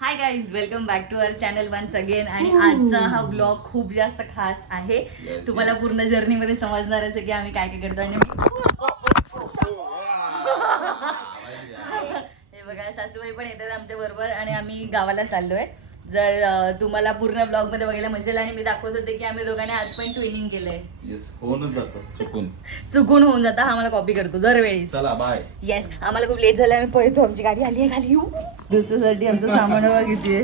High guys, welcome back to our channel once again. आणि आजचा हा ब्लॉग खूप जास्त खास आहे. तुम्हाला पूर्ण जर्नीमध्ये समजणारच आहे की आम्ही काय काय करतो. आणि हे बघा, सासूबाई पण येतात आमच्या बरोबर आणि आम्ही गावाला चाललोय. जर तुम्हाला पूर्ण ब्लॉग मध्ये बघायला मजेल. आणि मी दाखवत होते की आम्ही दोघांनी आज पण ट्विनिंग केलंय. होऊनच जातं चुकून होऊन जातं. हा मला कॉपी करतो दरवेळी. चला बाय. येस, आम्हाला खूप लेट झालं. आम्ही पळतो, आमची गाडी आली आहे खाली. दुसऱ्यासाठी आमचं सामान बघितली.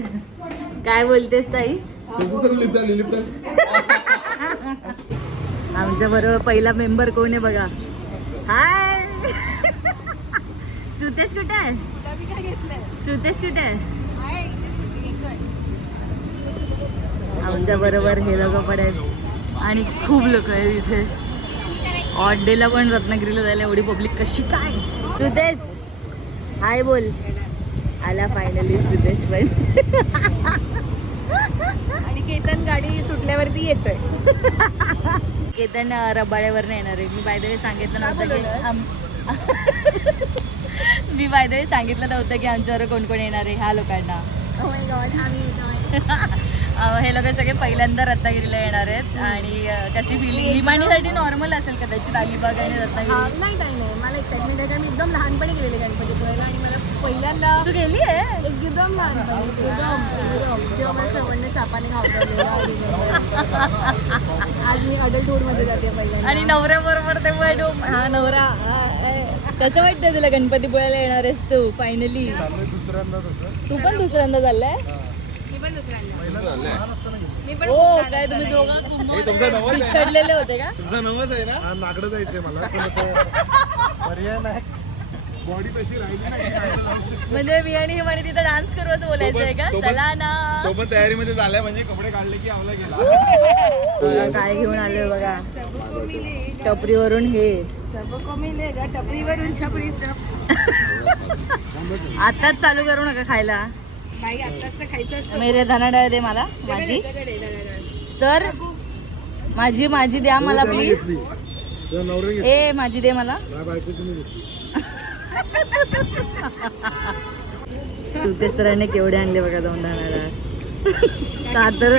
काय बोलतेस ताई? आमच्या बरोबर पहिला मेंबर कोण आहे बघा. हाय श्रुतेश कुठे आहे? श्रुतेश कुठे आहे? आमच्या बरोबर हे लोक पण आहेत आणि खूप लोक आहेत इथे. ऑड डेला पण रत्नागिरीला जायला एवढी पब्लिक कशी काय? श्रुतेश हाय बोल. आला फायनली श्रुतेश पण. आणि केतन गाडी सुटल्यावरती येतोय. केतन रबाळ्यावर येणार आहे. मी बाय द वे सांगितलं नव्हतं की मी बाय द वे सांगितलं नव्हतं की आमच्यावर कोण कोण येणार आहे ह्या लोकांना. हे लोक सगळे पहिल्यांदा रत्नागिरीला येणार आहेत. आणि कशी फिलिंग? हिमानीसाठी नॉर्मल असेल कदाचित अलिबाग आणि रत्नागिरी. नाही मला एक्साइटमेंट आहे, कारण मी एकदम लहानपणी गेलेले गणपतीपुळेला. आणि मला पहिल्यांदा तू गेली आहे? एकदम लहानपणी जेव्हा मला श्रवणने सापाने घावलेलं. आज मी अडल्टहूडमध्ये जाते पहिल्यांदा. आणि नवऱ्याबरोबर ते पण हा नवरा. कसं वाटतं तुला गणपतीपुळ्याला येणार आहेस तू फायनली? दुसऱ्यांदा तसं तू पण दुसऱ्यांदा चाललाय? मी पण दुसऱ्यांदा. मी पण हो काय, तुम्ही दोघं पिछडलेले होते का? तुझा नवस आहे ना? नाकडं जायचंय मला, पण पर्याय नाही. बॉडी तशी राहिली नाही. म्हणजे मी आणि हिमानी तिथं डान्स करू असं बोलायचंय का? चला ना. तो पण तयारीमध्ये झालाय, म्हणजे कपडे काढले की आवला गेला. बघा काय घेऊन आलोय बघा. टपरीवरून हे सबको मिलेगा टपरीवरून छपरी. आताच चालू करू नका खायला. काही आताच तर खायचं असतं. मेरे धना डाळ दे मला माझी. सर माझी द्या मला प्लीज. ए माझी दे मला. सुते सरांनी केवढे आणले बघा 2 धना डाळ. का तर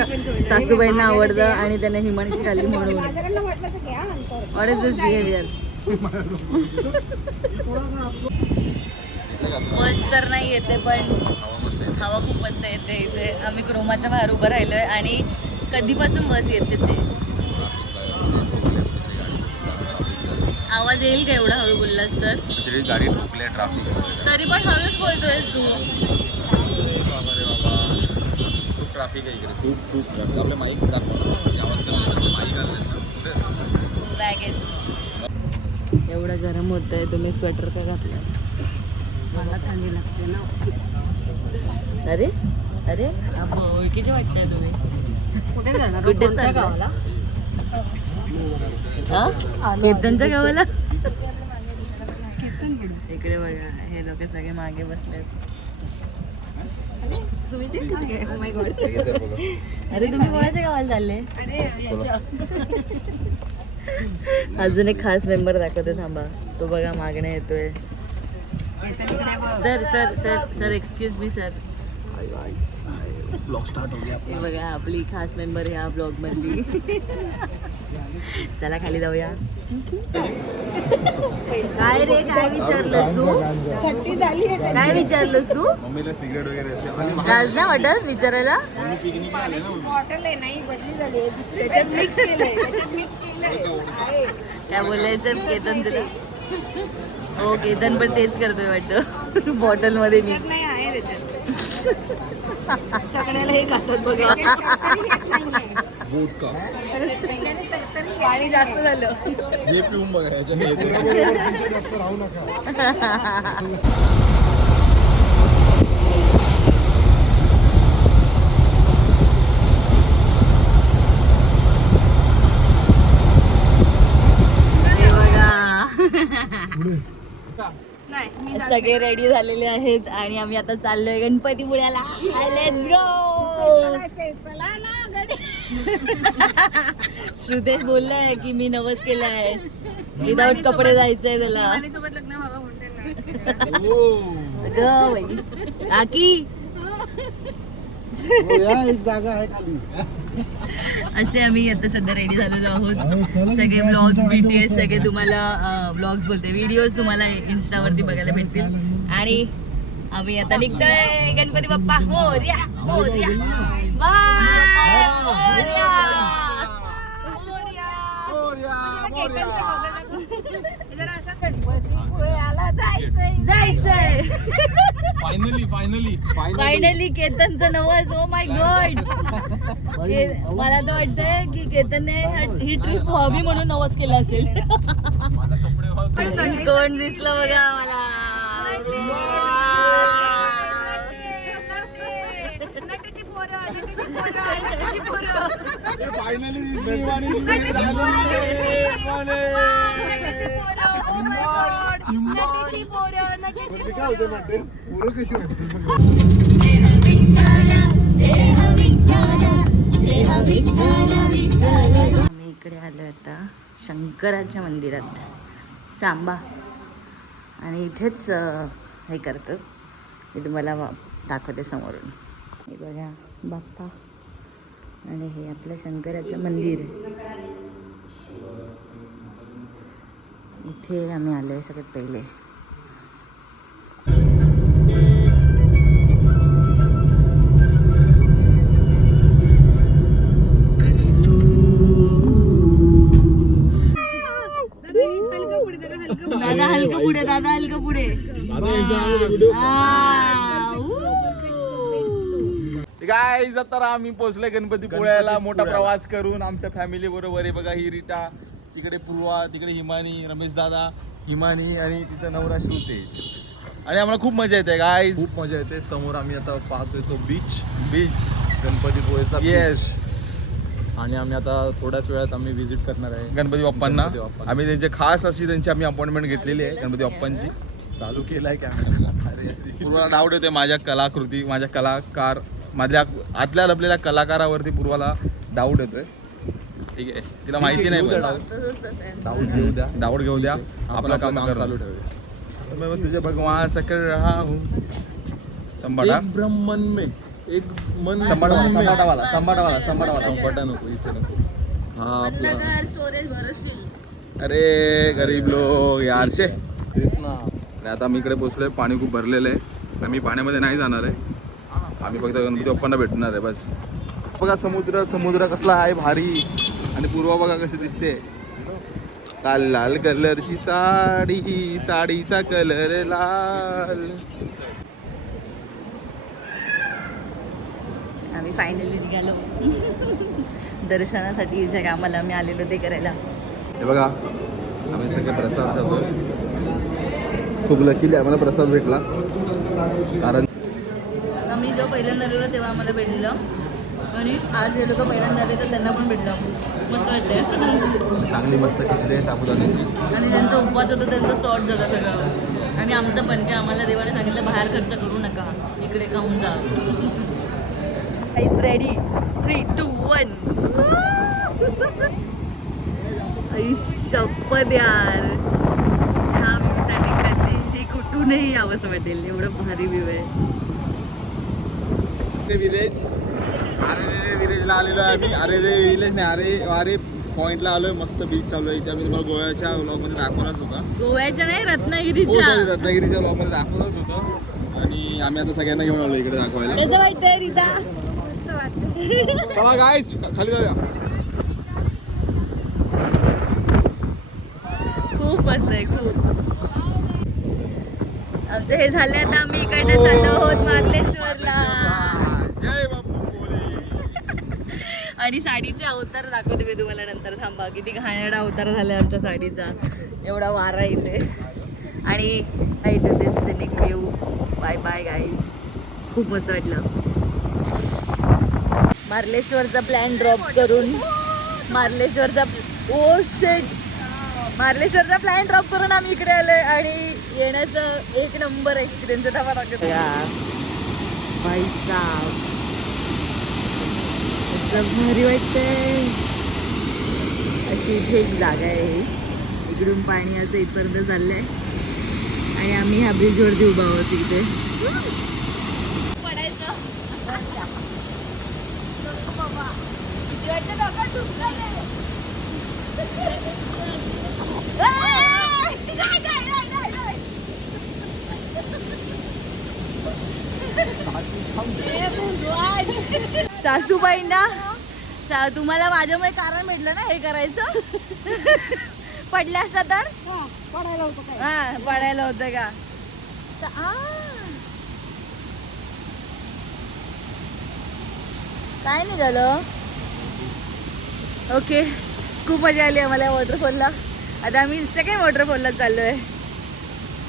सासूबाईंना आवडतं आणि त्याने हिमानीची खाल्ली म्हणून. What is this behaviour? Bus तर नाही येते पण हवा खूप मस्त येते इथे. आम्ही क्रोमाच्या बाहेर उभं राहिलोय आणि कधीपासून बस येतेच आहे. आवाज येईल का एवढा हळू बोललास तर? गाडी ठोकले ट्रॅफिक. तरी पण हळूच बोलतोयस तू. खूप ट्रॅफिक आहे इकडे, खूप ट्रॅफिक. आपल्या माईक आवाज करतो, माईक आले बॅगेत. एवढं गरम होतंय, तुम्ही स्वेटर का घातलं? मला थंडी लागते ना. अरे अरे ओळखीचे वाटतंय तुम्ही. कुठे जाणार? कुठे कोणत्या चाललाय? गावाला? केतनच्या गावाला. इकडे बघा, हे लोक सगळे मागे बसलेत. तुम्ही ते कसे काय? Oh my God. अरे तुम्ही कोणाच्या गावाला चालले? अरे याच्या अजून एक खास मेंबर दाखवते थांबा. तो बघा मागणे येतोय. Sir sir sir sir excuse me sir. Blog start हो गया. हे बघा आपली खास मेंबर ह्या ब्लॉग मधली. चला खाली जाऊया. काय रे, काय विचारलंस तू? थंडी झाली आहे. काय विचारलंस तू? मम्मीला सिगरेट वगैरे असे. लाज नाही वाटत विचारायला? बॉटल आहे नाही बदली झाली आहे. त्याच्यात मिक्स केलंय. काय बोलायचं केतन तुला? हो केतन पण तेच करतोय वाटतं. बॉटल मध्ये मी नाही आहे त्याच्यात. सगळ्याला हे खातात बघा. गुटखा पाणी जास्त झालं. हे पिऊन बघा याच्या जास्त राहू नका. हे बघा. नाही मी सगळे रेडी झालेले आहेत आणि आम्ही आता चाललोय गणपतीपुळ्याला. Let's go. चला ना गडी. श्रुतेश बोललाय की मी नवस केलाय विदाउट कपडे जायचंय त्याला. सोबत लग्न व्हावं म्हणते ना. ग बाई काकी एक जागा आहे खाली. असे आम्ही आता सध्या रेडी झालेलो आहोत. सगळे ब्लॉग्स BTS सगळे तुम्हाला ब्लॉग्स बोलते व्हिडिओज तुम्हाला इंस्टावरती बघायला भेटतील. आणि आम्ही आता निघतोय. गणपती बाप्पा मोरया मोरया बाय मोरया जायचंय. फायनली केतनचं नवस. Oh my God. मला तर वाटतंय की केतनने ही ट्रिप व्हावी म्हणून नवस केला असेल. कोण दिसलं बघा मला. कशी वाटते आम्ही इकडे आलो आता शंकराच्या मंदिरात सांबा. आणि इथेच हे करतो. मी तुम्हाला दाखवते समोरून. हे बघा बाप्पा. आणि हे आपलं शंकराचं मंदिर. इथे आम्ही आलो आहे सगळ्यात पहिले. दादा हलकं पुढे. दादा हलकं पुढे. गाईज आता आम्ही पोहोचलोय गणपतीपुळ्याला मोठा प्रवास करून आमच्या फॅमिली बरोबर आहे. बघा ही रीटा, तिकडे पूर्वा, तिकडे हिमानी, रमेश दादा, हिमानी आणि तिचा नवरा श्रुतेश. आणि आम्हाला खूप मजा येते गाईज. खूप मजा येते. समोर आम्ही आता पाहतोय तो बीच बीच गणपतीपुळेचा. येस. आणि आम्ही आता थोड्याच वेळात आम्ही व्हिजिट करणार आहे गणपती बाप्पांना. गणपती बाप्पांना. आम्ही त्यांचे खास अशी त्यांची आम्ही अपॉइंटमेंट घेतलेली आहे गणपती बाप्पांची. चालू केलाय का? पूर्वाला डाऊट येतोय माझ्या कलाकृती, माझ्या कलाकार, माझ्या आतल्या लपलेल्या कलाकारावरती पूर्वाला डाऊट येतोय. ठीक आहे, तिला माहिती नाही पण डाऊट घेऊ द्या. डाऊट घेऊ द्या. आपलं काम चालू ठेवूया. मैं तुझे भगवान से कर रहा हूँ. संभाटा एक ब्रह्मन में एक मन संभाटावाला संभाटा नको इथे नको. हा आपला स्टोरेज भरशील. अरे गरीब लोक यार शे. तेच ना. आणि आता मी इकडे पोचलोय. पाणी खूप भरलेलं आहे. तर मी पाण्यामध्ये नाही जाणार आहे. आम्ही फक्त गणपती बाप्पांना भेटणार आहे बस. बघा समुद्र कसला आहे भारी. आणि पूर्वा बघा कशी दिसते. लाल लाल कलरची साडी, साडीचा कलर लाल. आम्ही फायनली निघालो दर्शनासाठी. ज्या कामाला आम्ही आलेलो ते करायला. हे बघा आम्ही सगळे प्रसाद खातोय. खूप लकीली आम्हाला प्रसाद भेटला. कारण आम्ही जो पहिल्यांदा आलेलो तेव्हा आम्हाला भेटलेलं. आणि आज हे लोक पहिल्यांदा आले तर त्यांना पण भेटलं. मस्त वाटतंय. चांगली मस्त खिचडी आहे साबुदाण्याची. आणि ज्यांचा उपवास होता त्यांचं सॉर्ट झालं सगळं. आणि आमचं पण काय आम्हाला देवाने सांगितलं बाहेर खर्च करू नका, इकडे खाऊन जा. रेडी 3, 2, 1. शपथ यार. ह्या व्ह्यूसाठी कधीही कुठूनही यावंसं वाटेल. एवढं भारी व्ह्यू आहे. विलेज विलेजला आलेलो आहे आम्ही. विलेज नाही आरे पॉइंटला आलोय. मस्त बीच चालू आहे. इथे आम्ही तुम्हाला गोव्याच्या व्लॉगमध्ये दाखवणारच होता. गोव्याच्या नाही रत्नागिरीच्या व्लॉगमध्ये दाखवणारच होतं. आणि आम्ही आता सगळ्यांना घेऊन आलो इकडे दाखवायला. कसं वाटतंय रीता? मस्त वाटतं. चला गाईस खाली जाऊया. खूप मस्त आहे खूप. आमचं हे झालं आता आम्ही इकडनं चाललो आहोत मार्लेश्वरला. जय बापू बोले. आणि साडीचे अवतार दाखवते मी तुम्हाला नंतर. थांबा, किती घाणेरडा अवतार झालाय आमच्या साडीचा. एवढा वारा इथे. आणि इथे this scenic view. Bye bye guys. खूप मस्त वाटलं. मार्लेश्वरचा प्लॅन ड्रॉप करून मार्लेश्वरचा प्लॅन ड्रॉप करून आम्ही इकडे आलोय. आणि येण्याचं एक नंबर एक्सपिरियन्स आहे. भाई साहेब भारी वाटतंय. अशी इथे एक जागा आहे ही. इकडून पाणी असं इथपर्यंत चाललंय. आणि आम्ही ह्या ब्रिजवरती उभा आहोत. इथे किती वाटतं डोकं दुखतंय. सासूबाईंना तुम्हाला माझ्यामुळे कारण भेटलं ना हे करायचं. पडल्या असता तर पडायला होतं काय. हा पडायला होतं का. काय निघालं. ओके खूप मजा आली आम्हाला वॉटरफॉलला. आता आम्ही सेकंड वॉटरफॉलला चाललोय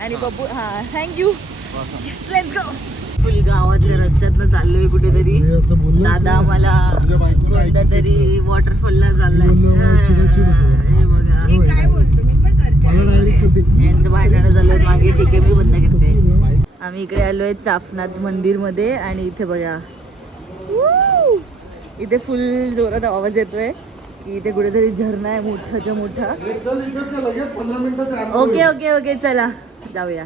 आणि बब्बू हा थँक्यू. Let's go. फुल गावातल्या रस्त्यातनं चाललोय कुठेतरी. दादा आम्हाला कोणत्या तरी वॉटरफॉलला चाललाय. हे बघा काय बोलतो मी पण करते. यांचं भांडणं झालं मागे. ठीक आहे मी बंद करते. आम्ही इकडे आलोय चाफनाथ मंदिर मध्ये आणि इथे बघा इथे फुल जोरात आवाज येतोय की इथे कुठेतरी झरणा आहे मोठाच्या मोठा. ओके ओके ओके चला जाऊया.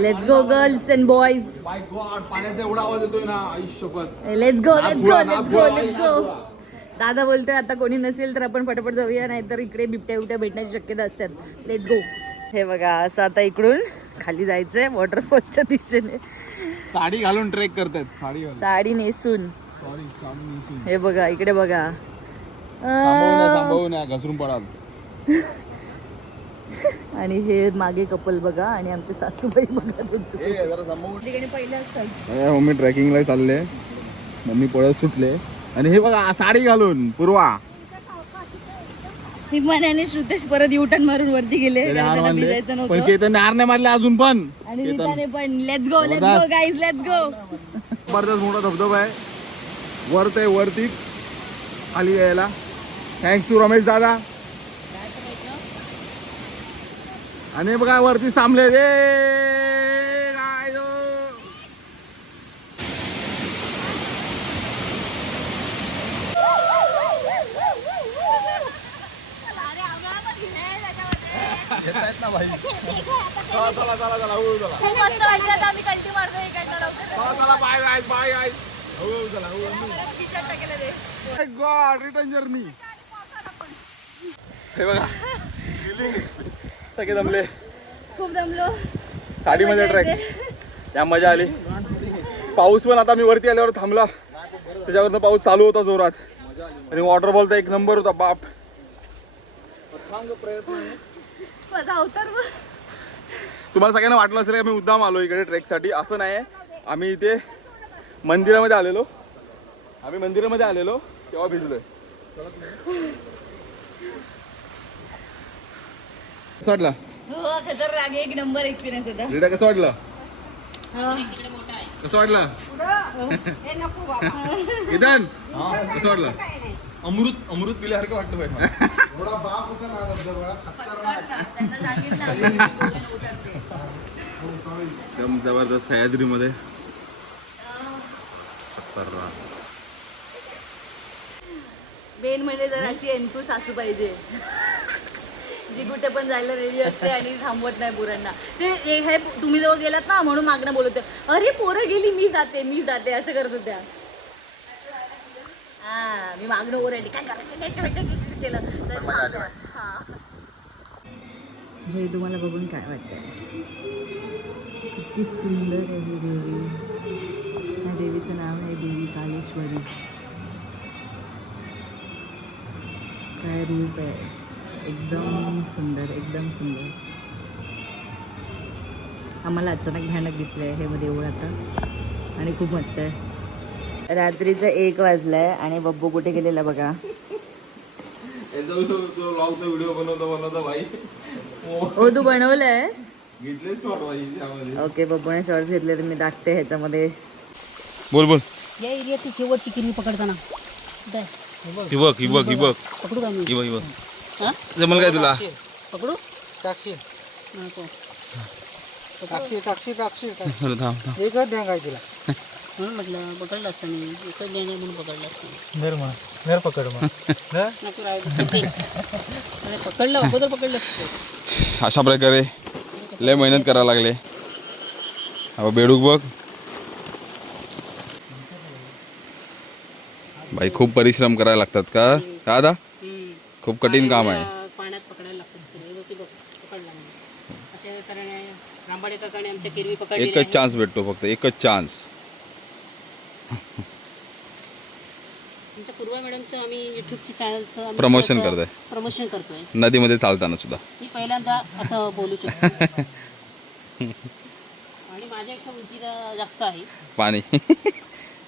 Let's go girls and boys. My God पाण्याचा एवढा आवाज येतोय ना आयुष्यभर. Let's go let's go let's go let's go. दादा बोलतोय आता कोणी नसेल तर आपण पटापट जाऊया नाहीतर इकडे बिबट्या बिबट्या भेटण्याची शक्यता असतात. Let's go. हे बघा असं आता इकडून खाली जायचंय वॉटरफॉलच्या दिशेने. साडी घालून ट्रेक करतात. साडी नेसून. हे बघा इकडे बघा. सांभाळून घसरून पडाल. आणि हे मागे कपल बघा आणि आमचे सासूबाई बघा. ठिकाणी पहिले असतात. मम्मी ट्रेकिंगला चालले. मम्मी पळत सुटले आणि हे बघा साडी घालून पूर्वा. हिमाने श्रुतेश परत युटर्न मारून वरती गेले. त्यांना भिजायचं पण नव्हतं. केतन नार नाही मारले अजून पण. आणि रीताने पण let's go guys let's go. जबरदस्त मोठा धबधबा आहे. वरत आहे वरती खाली यायला. थँक्स टू रमेश दादा. आणि बघा वरती थांबले रे. Return journey. हे बघा सगळे जमले. खूप दमलो. साडीमध्ये ट्रॅक त्या मजा आली. पाऊस पण आता मी वरती आल्यावर थांबला. त्याच्यावरनं पाऊस चालू होता जोरात आणि वॉटरफॉल तर एक नंबर होता बाप. तुम्हाला सगळ्यांना वाटलं असेल की मी मुद्दाम आलो इकडे ट्रेकसाठी. असं नाही आहे. आम्ही इथे मंदिरामध्ये आलेलो. तेव्हा भिजलोय. कसं वाटलं. हो खतरनाक एक नंबर एक्सपिरियन्स होता. रीटा कसं वाटलं. कसं वाटलं. इथन कसं वाटलं. अमृत पिल्यासारखं वाटतं पाहिजे. एकदम जबरदस्त सह्याद्रीमध्ये. मेन म्हणजे जर अशी एंतू सासू पाहिजे जी कुठे पण जायला रेडी असते आणि थांबवत नाही पोरांना. ते हे तुम्ही जेव्हा गेलात ना म्हणून मागणं बोलत होते अरे पोरं गेली मी जाते असं करत होत्या. हा मी मागणं ओरडली काय केलं तर. हे तुम्हाला बघून काय वाटतं. किती सुंदर आहे ही देवी. त्या देवीचं नाव आहे देवी कालेश्वरी. काय रूप आहे. एकदम सुंदर एकदम सुंदर. आम्हाला अचानक भयानक दिसलं आहे हे मध्ये एवढं आता आणि खूप मस्त आहे. रात्रीचं 1 वाजलाय आणि बब्बू कुठे गेलेला बघा. व्हिडिओ बनवता भाई. हो तू बनवलंय. घेतले शॉर्ट भाई. ओके बब्बूने शॉर्ट्स घेतले तर मी टाकते ह्याच्यामध्ये. बोल या एरियात शेवटची किरवी पकडताना ही बघ पकडू का मी. जमल काय तुला. पकडू टाकशी नको. टाकशी थांब. एकच डॅंग आहे तिला. म्हणून म्हटलं पकडलं असतं मी. एकच देणे म्हणून पकडलं असतं. नेर पकड मग. नको राहू दे. पकडलं अगोदर पकडलं असतं. अशा प्रकारे लय मेहनत करायला लागले. बेडूक बघ. भाई खूप परिश्रम करायला लागतात का दादा? खूप कठीण काम आहे. पाण्यात पकडायला लागतं. पकडला अशा तऱ्हेने रामबाडे काकाने आमच्या किरवी पकडली. एकच चान्स भेटतो फक्त, एकच चान्स. आमच्या पूर्वा मॅडमचं आम्ही युट्यूबच्या चॅनलचं प्रमोशन करताय. प्रमोशन करतोय. नदीमध्ये चालताना सुद्धा मी पहिल्यांदा असं बोलू शकतो. आणि माझ्यापेक्षा उंची जरा जास्त आहे. पाणी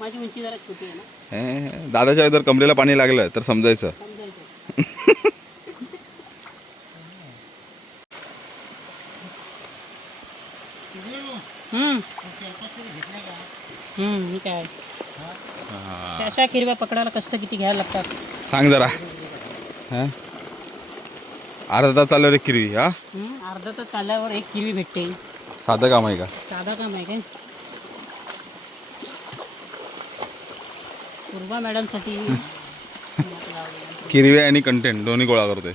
माझी उंची जरा छोटी आहे ना, दादाच्या जर कमरेला पाणी लागलं तर समजायचं. समजायचं. मी काय अशा किरव्या पकडायला कष्ट किती घ्यायला लागतात. सांग जरा. अर्धा तास चाललं रे किरवी. हा अर्धा तास चालल्यावर एक किरवी भेटते. साधं काम आहे का? साधा काम आहे काय? पूर्वा मॅडमसाठी किरवी आणि कंटेंट दोन्ही गोळा करतोय.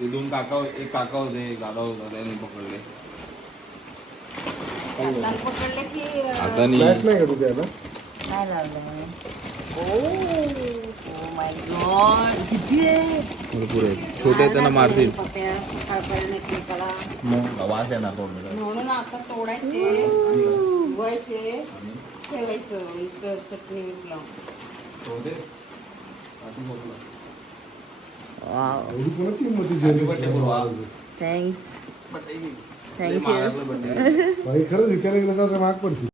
दोन काका, एक काका होते, एक दादा होता, त्यांनी पकडले. आता नाही. फ्लॅश नाही का तुझ्या याला? नाही लागलं. ओ माय गॉड, किती आहे? भरपूर आहे. छोटे आहेत त्यांना मारतील. वास येणार तोडण्याचा. म्हणून आता तोडायचे, धुवायचे, ठेवायचं नुसतं चटणी मीठ लावून. वाव, एवढी कोणाची हिंमत आहे जेवण? थँक्स. थँक्यू. थँक्यू. बाई खरंच विचारायला गेलं तर माग पडते.